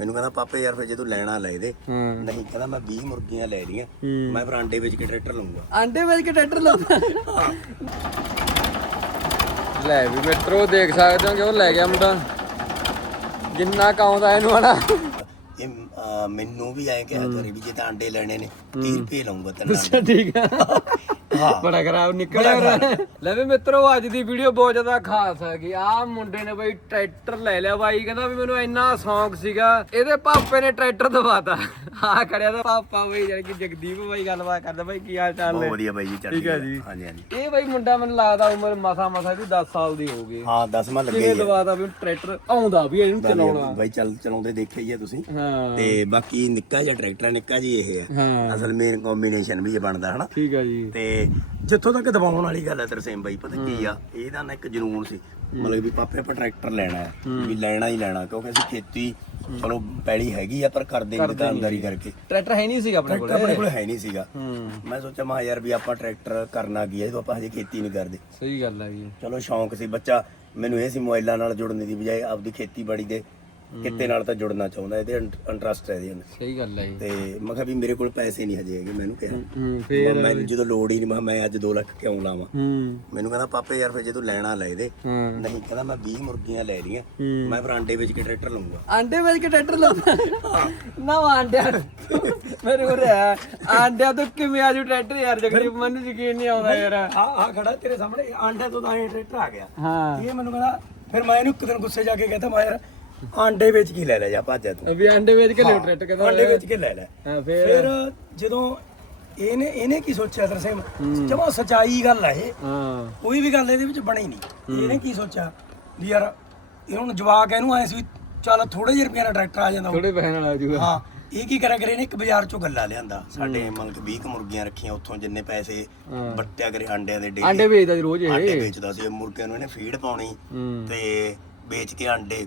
ਮੈਨੂੰ ਕਹਿੰਦਾ ਪਾਪੇ ਯਾਰ ਫਿਰ ਜੇ ਤੂੰ ਲੈਣਾ ਲੈ ਦੇ ਨਹੀਂ ਕਹਿੰਦਾ ਮੈਂ 20 ਮੁਰਗੀਆਂ ਲੈ ਲਈਆਂ। ਮੈਂ ਫਿਰ ਆਂਡੇ ਵੇਚ ਕੇ ਟਰੈਕਟਰ ਲਵਾਂਗਾ ਆਂਡੇ ਵੇਚ ਕੇ ਟਰੈਕਟਰ ਲਾਉਂਦਾ ਲੈ ਵੀ ਮਿੱਤਰੋ ਦੇਖ ਸਕਦੇ ਹੋ ਕਿ ਉਹ ਲੈ ਗਿਆ ਮੁੰਡਾ। ਜਿੰਨਾ ਕਾਉਂਦਾ ਇਹਨੂੰ ਹਨਾ। ਇਹ ਮੈਨੂੰ ਵੀ ਐਂ ਕਿਹਾ ਕਰੇ ਵੀ ਜੇ ਤਾਂ ਆਂਡੇ ਲੈਣੇ ਨੇ 30 ਰੁਪਏ ਲਵਾਂਗਾ ਤੈਨੂੰ ਅੱਛਾ ਠੀਕ ਆ। ਹਾਂ। ਬੜਾ ਖਰਾਬ ਨਿਕਲਿਆ। ਲੈ ਵੀ ਮਿੱਤਰੋ ਅੱਜ ਦੀ ਵੀਡੀਓ ਬਹੁਤ ਜ਼ਿਆਦਾ ਖਾਸ ਹੈਗੀ ਆ ਮੁੰਡੇ ਨੇ ਬਈ ਟਰੈਕਟਰ ਲੈ ਲਿਆ ਬਾਈ ਕਹਿੰਦਾ ਵੀ ਮੈਨੂੰ ਇੰਨਾ ਸ਼ੌਂਕ ਸੀਗਾ ਇਹਦੇ ਪਾਪੇ ਨੇ ਟਰੈਕਟਰ ਦਵਾਤਾ। ਆ ਖੜਿਆ ਦਾ ਪਾਪਾ ਬਈ ਜਾਨੀ ਕਿ ਜਗਦੀਪ ਬਾਈ ਗੱਲਬਾਤ ਕਰਦਾ ਬਾਈ ਕੀ ਹਾਲ ਚਾਲ ਬਹੁਤ ਨੇ ਵਧੀਆ ਬਾਈ ਜੀ ਚੱਲ ਠੀਕ ਹੈ। ਜੀ। ਹਾਂਜੀ ਹਾਂਜੀ। ਇਹ ਬਾਈ ਮੁੰਡਾ ਮੈਨੂੰ ਲੱਗਦਾ ਉਮਰ ਮਸਾ ਮਸਾ ਦੀ 10 ਸਾਲ ਦੀ ਹੋ ਗਈ ਹਾਂ 10ਵਾਂ ਲੱਗੇ ਕਿਵੇਂ ਹੀ ਆ। ਦਵਾਤਾ ਵੀ ਟਰੈਕਟਰ ਆਉਂਦਾ ਵੀ ਇਹਨੂੰ ਚਲਾਉਣਾ। ਬਾਈ ਚੱਲ ਚਲਾਉਂਦੇ ਦੇਖਿਆ ਹੀ ਤੁਸੀਂ। ਹਾਂ। ਤੇ ਬਾਕੀ ਨਿੱਕਾ ਜਿਹਾ ਟਰੈਕਟਰ ਆ, ਨਿੱਕਾ ਜੀ ਇਹ ਹਾਂ। ਅਸਲ ਮੇਨ ਕੰਬੀਨੇਸ਼ਨ ਵੀ ਇਹ ਬਣਦਾ ਹਨਾ? ਠੀਕ ਆ ਜੀ। ਤੇ ਜਿੱਥੋਂ ਤੱਕ ਦਬਾਉਣ ਵਾਲੀ ਗੱਲ ਹੈ ਤਰਸੇਮ ਬਾਈ ਪਤਾ ਕੀ ਆ? ਇਹਦਾ ਨਾ ਇੱਕ ਜਨੂਨ ਸੀ। ਮਤਲਬ ਵੀ ਪਾਪੇ ਆਪਾਂ ਟਰੈਕਟਰ ਲੈਣਾ ਹੈ ਵੀ ਲੈਣਾ ਹੀ ਲੈਣਾ ਕਿਉਂਕਿ ਅਸੀਂ ਖੇਤੀ ਚਲੋ ਪੈਲੀ ਹੈਗੀ ਆ ਪਰ ਕਰਦੇ ਨੀ ਦੁਕਾਨਦਾਰੀ ਕਰਕੇ। ਟਰੈਕਟਰ ਹੈ ਨਹੀਂ ਸੀਗਾ ਆਪਣੇ ਟਰੈਕਟਰ ਕੋਲ। ਆਪਣੇ ਕੋਲ ਹੈ ਨਹੀਂ ਸੀਗਾ। ਹੂੰ। ਮੈਂ ਸੋਚਿਆ ਮਾ ਯਾਰ ਵੀ ਆਪਾਂ ਟਰੈਕਟਰ ਕਰਨਾ ਕੀ ਹੈ ਜਦੋਂ ਆਪਾਂ ਹਜੇ ਖੇਤੀ ਨਹੀਂ ਕਰਦੇ। ਸਹੀ ਗੱਲ ਹੈ ਜੀ। ਚਲੋ ਸ਼ੌਂਕ ਸੀ ਬੱਚਾ ਮੈਨੂੰ ਇਹ ਸੀ ਮੋਬਾਈਲਾਂ ਨਾਲ ਜੁੜਨ ਦੀ ਬਜਾਏ ਆਪਦੀ ਖੇਤੀਬਾੜੀ ਦੇ ਕਿੱਤੇ ਨਾਲ ਤਾਂ ਜੁੜਨਾ ਚਾਹੁੰਦਾ ਇਹਦੇ ਇੰਟਰਸਟ ਹੈ ਇਹਦੇ ਅੰਦਰ। ਸਹੀ ਗੱਲ ਹੈ ਤੇ ਮੈਂ ਕਿਹਾ ਵੀ ਮੇਰੇ ਕੋਲ ਪੈਸੇ ਨਹੀਂ ਹਜੇ ਹੈਗੇ ਮੈਨੂੰ ਕਿਹਾ। ਫੇਰ? ਮੈਨੂੰ ਜਦੋਂ ਲੋੜ ਹੀ ਨਹੀਂ ਮੈਂ ਮੈਂ ਅੱਜ 2 ਲੱਖ ਕਿਉਂ ਲਾਵਾਂ? ਮੈਨੂੰ ਕਹਿੰਦਾ ਪਾਪੇ ਯਾਰ ਫਿਰ ਜੇ ਤੂੰ ਲੈਣਾ ਲੈ ਦੇ। ਨਹੀਂ ਕਹਿੰਦਾ ਮੈਂ 20 ਮੁਰਗੀਆਂ ਲੈ ਲਈਆਂ। ਮੈਂ ਫਿਰ ਆਂਡੇ ਵੇਚ ਕੇ ਟਰੈਕਟਰ ਲਵਾਂਗਾ ਆਂਡੇ ਵੇਚ ਕੇ ਟਰੈਕਟਰ ਲਾਉਂਦਾ? ਨਾ ਆਂਡਿਆਂ ਮੇਰੇ ਕੋਲ ਹੈ। ਆਂਡਿਆਂ ਤੋਂ ਕਿਵੇਂ ਆਜੂ ਟਰੈਕਟਰ ਯਾਰ ਜਗਦੀਪ ਮੈਨੂੰ ਯਕੀਨ ਨਹੀਂ ਆਉਂਦਾ ਯਾਰ। ਆ ਆ ਖੜਾ ਤੇਰੇ ਸਾਹਮਣੇ। ਆਂਡੇ ਤੋਂ ਤਾਂ ਇਹ ਟਰੈਕਟਰ ਆ ਗਿਆ। ਹਾਂ। ਇਹ ਮੈਨੂੰ ਕਹਿੰਦਾ ਫਿਰ ਮੈਂ ਇਹਨੂੰ ਇੱਕ ਦਿਨ ਗੁੱਸੇ ਜਾ ਕੇ ਕਹਿੰਦਾ ਮੈਂ ਯਾਰ ਆਂਡੇ ਵੇਚ ਕੇ ਲੈ ਲੈ ਜਾ ਭਾਜਾ ਤੂੰ। ਅਭੀ ਆਂਡੇ ਵੇਚ ਕੇ ਲਿਓ ਟਰੈਕਟਰ ਕਹਿੰਦਾ ਆਂਡੇ ਵੇਚ ਕੇ ਲੈ ਲੈ। ਹਾਂ ਫੇਰ? ਫਿਰ ਜਦੋਂ ਇਹਨੇ ਇਹਨੇ ਕੀ ਸੋਚਿਆ ਤਰਸੇਮ ਜਮਾ ਸਚਾਈ ਗੱਲ ਹੈ ਇਹ। ਹਾਂ। ਕੋਈ ਵੀ ਗੱਲ ਇਹਦੇ ਵਿੱਚ ਬਣੀ ਨਹੀਂ। ਇਹਨੇ ਕੀ ਸੋਚਿਆ? ਵੀ ਯਾਰ ਇਹ ਹੁਣ ਜਵਾਕ ਇਹਨੂੰ ਆਏ ਸੀ ਵੀ ਚੱਲ ਥੋੜੇ ਜਿਹੇ ਰੁਪਈਆ ਦਾ ਟਰੈਕਟਰ ਆ ਜਾਂਦਾ ਥੋੜੇ ਪੈਸੇ ਨਾਲ ਆ ਜੂਗਾ। ਹਾਂ ਇਹ ਕੀ ਕਰਿਆ ਕਰੇ ਨੇ ਇੱਕ ਬਾਜ਼ਾਰ ਚੋਂ ਗੱਲਾ ਲਿਆਂਦਾ। ਸਾਡੇ ਮਤਲਬ ਕਿ 20 ਕੁ ਮੁਰਗੀਆਂ ਰੱਖੀਆਂ ਉੱਥੋਂ ਜਿੰਨੇ ਪੈਸੇ ਹਾਂ। ਵੱਟਿਆ ਕਰੇ ਆਂਡਿਆਂ ਦੇ ਡੇ ਆਂਡੇ ਵੇਚਦਾ ਜੀ ਰੋਜ਼ ਇਹ। ਆਂਡੇ ਵੇਚਦਾ ਸੀ ਇਹ ਮੁਰਗਿਆਂ ਨੂੰ ਇਹਨੇ ਫੀਡ ਪਾਉਣੀ ਹੂੰ। ਤੇ ਵੇਚ ਕੇ ਹੂੰ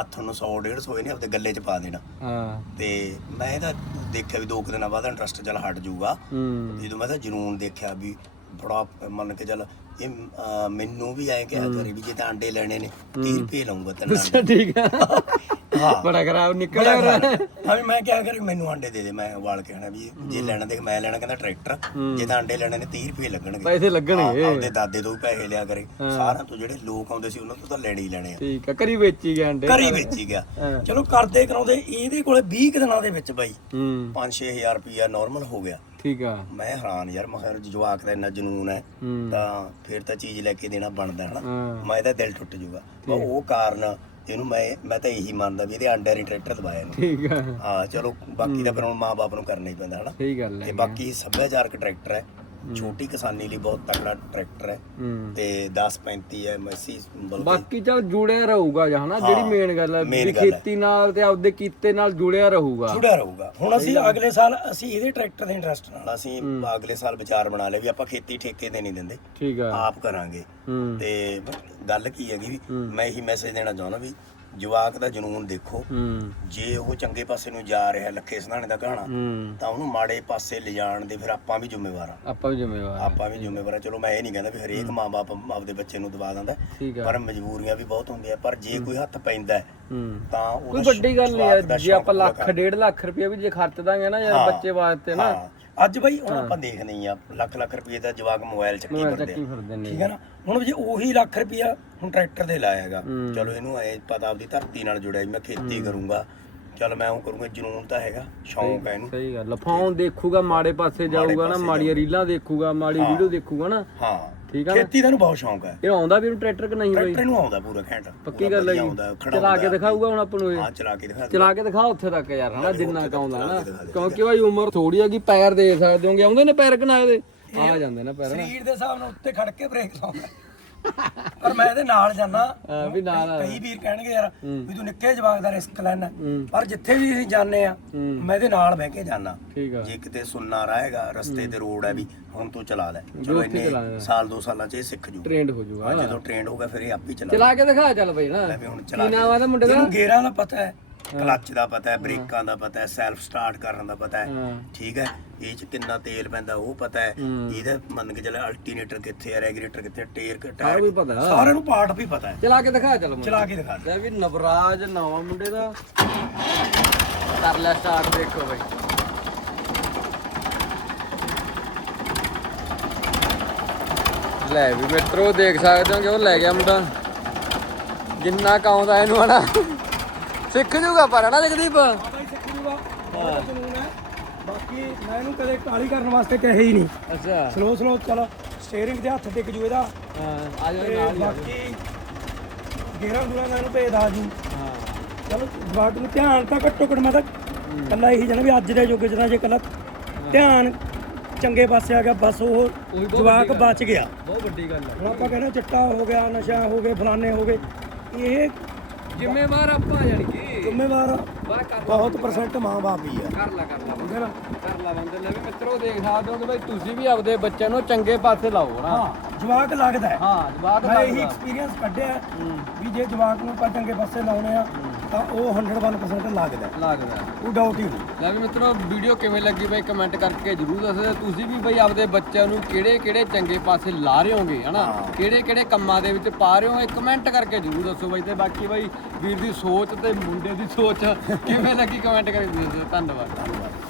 ਹੱਥ ਨੂੰ 100 150 ਇਹਨੇ ਆਪਣੇ ਗੱਲੇ 'ਚ ਪਾ ਦੇਣਾ। ਹਾਂ। ਤੇ ਮੈਂ ਇਹਦਾ ਦੇਖਿਆ ਵੀ ਦੋ ਕੁ ਦਿਨਾਂ ਬਾਅਦ ਇੰਟਰਸਟ ਚੱਲ ਹਟ ਜਾਊਗਾ। ਹੂੰ। ਜਦੋਂ ਮੈਂ ਤਾਂ ਜਨੂਨ ਦੇਖਿਆ ਵੀ ਬੜਾ ਮੰਨ ਕੇ ਚੱਲ ਇਹ ਅਹ, ਮੈਨੂੰ ਵੀ ਐਂ ਕਿਹਾ ਕਰੇ ਵੀ ਜੇ ਤਾਂ ਆਂਡੇ ਲੈਣੇ ਨੇ 30 ਰੁਪਏ ਲਵਾਂਗਾ ਤੈਨੂੰ ਅੱਛਾ ਠੀਕ ਆ। ਹਾਂ। ਬੜਾ ਖਰਾਬ ਨਿਕਲਿਆ ਉਹਦਾ। ਹਾਂ ਵੀ ਮੈਂ ਕਿਹਾ ਕਰੇ ਮੈਨੂੰ ਆਂਡੇ ਦੇ ਦੇ ਮੈਂ ਵਾਲ ਕਹਿਣਾ ਵੀ ਜੇ ਲੈਣਾ ਦੇਖ ਮੈਂ ਲੈਣਾ ਕਹਿੰਦਾ ਟਰੈਕਟਰ। ਜੇ ਤਾਂ ਆਂਡੇ ਲੈਣੇ ਨੇ 30 ਰੁਪਏ ਲੱਗਣਗੇ। ਪੈਸੇ ਲੱਗਣਗੇ। ਹਾਂ, ਆਪਦੇ ਦਾਦੇ ਤੋਂ ਵੀ ਪੈਸੇ ਲਿਆ ਕਰੇ। ਸਾਰਿਆਂ ਤੋਂ ਜਿਹੜੇ ਲੋਕ ਆਉਂਦੇ ਸੀ ਉਹਨਾਂ ਤੋਂ ਤਾਂ ਲੈਣੇ ਹੀ ਲੈਣੇ ਆ। ਠੀਕ ਆ ਕਰੀ ਵੇਚੀ ਗਿਆ ਆਂਡੇ। ਘਰੀ ਵੇਚੀ ਗਿਆ। ਹਾਂ। ਚਲੋ ਕਰਦੇ ਕਰਾਉਂਦੇ ਇਹਦੇ ਕੋਲੇ 20 ਕੁ ਦਿਨਾਂ ਦੇ ਵਿੱਚ ਬਾਈ ਹੂੰ। 5-6000 ਰੁਪਇਆ ਨਾਰਮਲ ਹੋ ਗਿਆ। ਠੀਕ ਆ। ਮੈਂ ਹੈਰਾਨ ਯਾਰ ਮੈਂ ਕਿਹਾ ਜਵਾਕ ਦਾ ਇੰਨਾ ਜਨੂਨ ਹੈ ਹੂੰ। ਤਾਂ ਫਿਰ ਤਾਂ ਚੀਜ਼ ਲੈ ਕੇ ਦੇਣਾ ਬਣਦਾ ਹਨਾ। ਹਾਂ। ਮੈਂ ਇਹਦਾ ਦਿਲ ਟੁੱਟ ਜੂਗਾ। ਮੈਂ ਉਹ ਕਾਰਨ ਇਹਨੂੰ ਮੈਂ ਮੈਂ ਤਾਂ ਇਹੀ ਮੰਨਦਾ ਵੀ ਇਹਦੇ ਹੀ ਟਰੈਕਟਰ ਦਵਾਇਆ ਇਹਨੂੰ। ਠੀਕ ਆ। ਹਾਂ ਚਲੋ ਬਾਕੀ ਤਾਂ ਫਿਰ ਹੁਣ ਮਾਂ-ਬਾਪ ਨੂੰ ਕਰਨਾ ਹੀ ਪੈਂਦਾ ਹਨਾ? ਸਹੀ ਗੱਲ ਤੇ ਹੈ ਬਾਕੀ ਸੱਭਿਆਚਾਰਕ ਟਰੈਕਟਰ ਹੈ। ਛੋਟੀ ਕਿਸਾਨੀ ਲਈ ਬਹੁਤ ਤਕੜਾ ਟਰੈਕਟਰ ਹੈ। ਹੂੰ। ਤੇ 1035 ਹੈ ਮੈਸੀ ਬਲਕਿ ਬਾਕੀ ਚਲ ਜੁੜਿਆ ਰਹੂਗਾ ਜਾਂ ਹਨਾ? ਜਿਹੜੀ ਮੇਨ ਗੱਲ ਹੈ main ਵੀ ਗੱਲ ਹੈ। ਖੇਤੀ ਨਾਲ ਤੇ ਆਪਦੇ ਕੀਤੇ ਨਾਲ ਜੁੜਿਆ ਰਹੂਗਾ। ਜੁੜਿਆ ਰਹੂਗਾ। ਹੁਣ ਅਸੀਂ ਅਗਲੇ ਸਾਲ ਅਸੀਂ ਇਹਦੇ ਟਰੈਕਟਰ ਦੇ ਇੰਟਰਸਟ ਨਾਲ ਅਸੀਂ ਅਗਲੇ ਸਾਲ ਵਿਚਾਰ ਬਣਾ ਲਿਆ ਵੀ ਆਪਾਂ ਖੇਤੀ ਠੇਕੇ ਤੇ ਨਹੀਂ ਦਿੰਦੇ। ਠੀਕ ਆ। ਆਪ ਕਰਾਂਗੇ। ਹੂੰ। ਤੇ ਗੱਲ ਕੀ ਹੈਗੀ ਵੀ ਮੈਂ ਇਹੀ ਮੈਸੇਜ ਦੇਣਾ ਚਾਹੁੰਦਾ ਵੀ ਜਵਾਕ ਦਾ ਜਨੂਨ ਦੇਖੋ। ਜੇ ਉਹ ਚੰਗੇ ਪਾਸੇ ਨੂੰ ਜਾ ਰਿਹਾ ਲੱਖੇ ਸਧਾਣੇ ਦਾ ਕਹਾਣਾ ਤਾਂ ਉਹਨੂੰ ਮਾੜੇ ਪਾਸੇ ਲਿਜਾਣ ਦੇ ਫਿਰ ਆਪਾਂ ਵੀ ਜ਼ਿੰਮੇਵਾਰ ਆ। ਆਪਾਂ ਵੀ ਜ਼ਿੰਮੇਵਾਰ। ਆਪਾਂ ਵੀ ਜ਼ਿੰਮੇਵਾਰ ਆ। ਚਲੋ ਮੈਂ ਇਹ ਨਹੀਂ ਕਹਿੰਦਾ ਵੀ ਹਰੇਕ ਮਾਂ-ਬਾਪ ਆਪਦੇ ਬੱਚੇ ਨੂੰ ਦਵਾ ਦਿੰਦਾ। ਪਰ ਮਜਬੂਰੀਆਂ ਵੀ ਬਹੁਤ ਹੁੰਦੀਆਂ ਪਰ ਜੇ ਕੋਈ ਹੱਥ ਪੈਂਦਾ ਤਾਂ ਕੋਈ ਉਹਦਾ ਵੱਡੀ ਗੱਲ ਨਹੀਂ ਹੈ ਜੇ ਆਪਾਂ ਲੱਖ ਡੇਢ ਲੱਖ ਰੁਪਏ ਵੀ ਜੇ ਖਰਚ ਦਾਂਗੇ ਨਾ ਯਾਰ। ਬੱਚੇ ਵਾਸਤੇ ਨਾ ਅੱਜ ਬਈ ਹੁਣ ਆਪਾਂ ਦੇਖਦੇ ਆ ਲੱਖ ਲੱਖ ਰੁਪਏ ਦਾ ਜਵਾਕ ਮੋਬਾਈਲ ਚੱਕੀ ਫਿਰਦੇ ਆ। ਠੀਕ ਹੈ ਨਾ? ਹੁਣ ਜੇ ਉਹੀ ਲੱਖ ਰੁਪਿਆ ਹੁਣ ਟਰੈਕਟਰ ਦੇ ਲਾਇਆਗਾ ਚਲੋ ਇਹਨੂੰ ਐ ਪਤਾ ਆਪਦੀ ਧਰਤੀ ਨਾਲ ਜੁੜਿਆ ਵੀ ਮੈਂ ਖੇਤੀ ਕਰੂੰਗਾ। ਚਲ ਮੈਂ ਉਹ ਕਰੂੰਗਾ ਜਨੂਨ ਤਾਂ ਹੈਗਾ ਸ਼ੌਂਕ ਹੈ ਇਹਨੂੰ। ਸਹੀ ਗੱਲ ਲਫਾਉਣ ਦੇਖੂਗਾ ਮਾੜੇ ਪਾਸੇ ਜਾਊਗਾ ਨਾ ਮਾੜੀਆਂ ਰੀਲਾਂ ਦੇਖੂਗਾ ਮਾੜੀ ਵੀਡੀਓ ਦੇਖੂਗਾ ਨਾ। ਹਾਂ। ਠੀਕ ਆ ਨਾ? ਖੇਤੀ ਦਾ ਨੂੰ ਬਹੁਤ ਸ਼ੌਂਕ ਹੈ। ਇਹ ਆਉਂਦਾ ਵੀ ਇਹਨੂੰ ਟਰੈਕਟਰ ਕਿ ਨਹੀਂ ਬਈ? ਟਰੈਕਟਰ ਨੂੰ ਆਉਂਦਾ ਪੂਰਾ ਘੈਂਟ। ਪੱਕੀ ਗੱਲ ਹੈ ਜੀ। ਆਉਂਦਾ ਚਲਾ ਕੇ ਦਿਖਾਊਗਾ ਹੁਣ ਆਪਾਂ ਨੂੰ ਇਹ? ਹਾਂ ਚਲਾ ਕੇ ਦਿਖਾ ਦੇ ਚਲਾ ਕੇ ਦਿਖਾ ਉੱਥੇ ਤੱਕ ਯਾਰ ਹਨਾ ਜਿੰਨਾ ਕਾਉਂਦਾ ਹਨਾ। ਕਿਉਂਕਿ ਭਾਈ ਉਮਰ ਥੋੜੀ ਆ ਕਿ ਪੈਰ ਦੇ ਸਕਦੇ ਹੋਗੇ। ਆਉਂਦੇ ਨੇ ਪੈਰ ਕਿਨਾਰੇ ਦੇ ਆ ਜਾਂਦੇ ਨੇ ਪੈਰ ਸਰੀਰ ਦੇ ਹਿਸਾਬ ਨਾਲ ਉੱਤੇ ਖੜ ਕੇ ਬ੍ਰੇਕ ਲਾਉਂਦਾ। ਪਰ ਮੈਂ ਇਹਦੇ ਨਾਲ ਜਾਣਾ ਹਾਂ, ਵੀ ਨਾਲ ਕਈ ਵੀਰ ਕਹਿਣਗੇ ਯਾਰ ਵੀ ਤੂੰ ਨਿੱਕੇ ਜਵਾਕ ਦਾ ਰਿਸਕ ਲੈਣਾ ਪਰ ਜਿੱਥੇ ਵੀ ਅਸੀਂ ਜਾਂਦੇ ਆ ਮੈਂ ਇਹਦੇ ਨਾਲ ਬਹਿ ਕੇ ਜਾਣਾ ਠੀਕ ਆ। ਜੇ ਕਿਤੇ ਸੁਣਨਾ ਰਹੇਗਾ ਰਸਤੇ ਤੇ ਰੋਡ ਹੈ ਵੀ ਹੁਣ ਤੂੰ ਚਲਾ ਲੈ। ਚਲੋ ਇੰਨੇ ਸਾਲ ਦੋ ਸਾਲਾਂ ਚ ਇਹ ਸਿੱਖ ਜੂ। ਟ੍ਰੇਨਡ ਹੋ ਜਾਊਗਾ ਜਦੋਂ ਟ੍ਰੇਨਡ ਹੋਗਾ ਫਿਰ ਇਹ ਆਪ ਹੀ ਚਲਾ ਚਲਾ ਕੇ ਦਿਖਾ ਚੱਲ ਬਈ ਨਾ। ਲੈ ਵੀ ਹੁਣ ਕੀ ਚਲਾ ਨਾਮ ਆ ਮੁੰਡੇ ਦਾ? ਇਹਨੂੰ ਗੇਰਾਂ ਦਾ ਪਤਾ ਹੈ। ਕਲੱਚ ਦਾ ਪਤਾ ਹੈ ਬ੍ਰੇਕਾਂ ਦਾ ਪਤਾ ਹੈ ਸੈਲਫ ਸਟਾਰਟ ਕਰਨ ਦਾ ਪਤਾ ਹੈ। ਠੀਕ ਹੈ? ਇਹ ਚ ਕਿੰਨਾ ਤੇਲ ਪੈਂਦਾ ਉਹ ਪਤਾ ਹੈ। ਇਹਦਾ ਮੰਨ ਕੇ ਚੱਲ ਅਲਟਰਨੇਟਰ ਕਿੱਥੇ ਹੈ ਰੈਗੂਲੇਟਰ ਕਿੱਥੇ ਹੈ ਟਾਇਰ ਪਤਾ। ਸਾਰਿਆਂ ਨੂੰ ਪਾਰਟ ਵੀ ਪਤਾ ਹੈ। ਚਲਾ ਕੇ ਦਿਖਾ ਚੱਲ ਚਲਾ ਕੇ ਦਿਖਾ ਦੇ। ਲੈ ਵੀ ਨਵਰਾਜ ਨਵਾਂ ਮੁੰਡੇ ਦਾ। ਕਰ ਲੈ ਸਟਾਰਟ ਦੇਖੋ ਬਈ। ਲੈ ਵੀ ਮਿੱਤਰੋ ਦੇਖ ਸਕਦੇ ਹੋ ਕਿ ਉਹ ਲੈ ਗਿਆ ਮੁੰਡਾ। ਜਿੰਨਾ ਕਾਉਂਦਾ ਇਹਨੂੰ ਹਨਾ। ਸਿੱਖ ਜੂਗਾ ਪਰ ਹਨਾ ਜਗਦੀਪ ਬਾਈ ਸਿੱਖ ਜੂਗਾ ਬਹੁਤ ਜਨੂਨ ਹੈ। ਬਾਕੀ ਮੈਂ ਇਹਨੂੰ ਕਦੇ ਕਾਲੀ ਕਰਨ ਵਾਸਤੇ ਕਹੇ ਹੀ ਨਹੀਂ। ਅੱਛਾ। ਸਲੋ ਸਲੋ ਚਲ ਸਟੀਅਰਿੰਗ ਤੇ ਹੱਥ ਟਿਕ ਜੂ ਇਹਦਾ। ਹਾਂ ਆ ਜਾ ਤੇ ਨਾਲ ਹੀ ਆ ਜਾਓ। ਬਾਕੀ ਗੇਰਾਂ ਗੁਰਾਂ ਦਾ ਇਹਨੂੰ ਭੇਜਦਾ ਜੀ। ਹਾਂ। ਚਲੋ ਜਵਾਕ ਨੂੰ ਧਿਆਨ ਤਾਂ ਘੱਟੋ ਘੱਟ ਮੈਂ ਤਾਂ ਕੱਲਾ ਇਹੀ ਜਾਣਾ ਵੀ ਅੱਜ ਦੇ ਯੁੱਗ 'ਚ ਤਾਂ ਜੇ ਕੱਲਾ ਧਿਆਨ ਚੰਗੇ ਪਾਸੇ ਆ ਗਿਆ ਬਸ ਉਹ ਜਵਾਕ। ਬਚ ਗਿਆ। ਬਹੁਤ ਵੱਡੀ ਗੱਲ ਹੈ ਹੁਣ ਆਪਾਂ ਕਹਿੰਦੇ ਚਿੱਟਾ ਹੋ ਗਿਆ ਨਸ਼ਾ ਹੋ ਗਿਆ ਫਲਾਣੇ ਹੋ ਗਏ। ਇਹ ਜ਼ਿੰਮੇਵਾਰ ਆਪਾਂ ਜਾਣੀ ਕਿ ਜ਼ਿੰਮੇਵਾਰ ਬਾਹਰ ਕਰ ਲਾ ਬਹੁਤ ਪਰਸੈਂਟ ਮਾਂ-ਬਾਪ ਹੀ ਆ। ਕਰ ਲਾ ਕਰ ਲਾ ਹੈ ਨਾ ਕਰ ਲਾ ਬੰਦੇ ਲੈ ਵੀ ਮਿੱਤਰੋ ਦੇਖ ਸਕਦੇ ਹੋ ਕਿ ਭਾਈ ਤੁਸੀਂ ਵੀ ਆਪਦੇ ਬੱਚਿਆਂ ਨੂੰ ਚੰਗੇ ਪਾਸੇ ਲਾਓ ਨਾ। ਜਵਾਕ ਲੱਗਦਾ ਹੈ। ਹਾਂ ਜਵਾਬ ਮੈਂ ਇਹੀ ਐਕਸਪੀਰੀਅੰਸ ਕੱਢਿਆ ਹੈ ਵੀ ਜੇ ਜਵਾਕ ਨੂੰ ਆਪਾਂ ਚੰਗੇ ਪਾਸੇ ਲਾਉਣੇ ਆ ਤਾਂ ਉਹ 101% ਲੱਗਦਾ ਹੈ। ਲੱਗਦਾ ਉਹ ਡਾਊਟ ਹੀ ਨਹੀਂ। ਲੈ ਵੀ ਮਿੱਤਰੋ ਵੀਡੀਓ ਕਿਵੇਂ ਲੱਗੀ ਬਈ ਕਮੈਂਟ ਕਰਕੇ ਜਰੂਰ ਦੱਸੋ ਤੁਸੀਂ ਵੀ ਬਈ ਆਪਦੇ ਬੱਚਿਆਂ ਨੂੰ ਕਿਹੜੇ ਕਿਹੜੇ ਚੰਗੇ ਪਾਸੇ ਲਾ ਰਹੇ ਹੋਗੇ ਹਨਾ। ਕਿਹੜੇ ਕਿਹੜੇ ਕੰਮਾਂ ਦੇ ਵਿੱਚ ਪਾ ਰਹੇ ਹੋ ਕਮੈਂਟ ਕਰਕੇ ਜਰੂਰ ਦੱਸੋ ਬਈ। ਤੇ ਬਾਕੀ ਬਈ ਵੀਰ ਦੀ ਸੋਚ ਤੇ ਮੁੰਡੇ ਦੀ ਸੋਚ ਕਿਵੇਂ ਲੱਗੀ ਕਮੈਂਟ ਕਰਕੇ ਦੱਸੋ। ਧੰਨਵਾਦ। ਧੰਨਵਾਦ।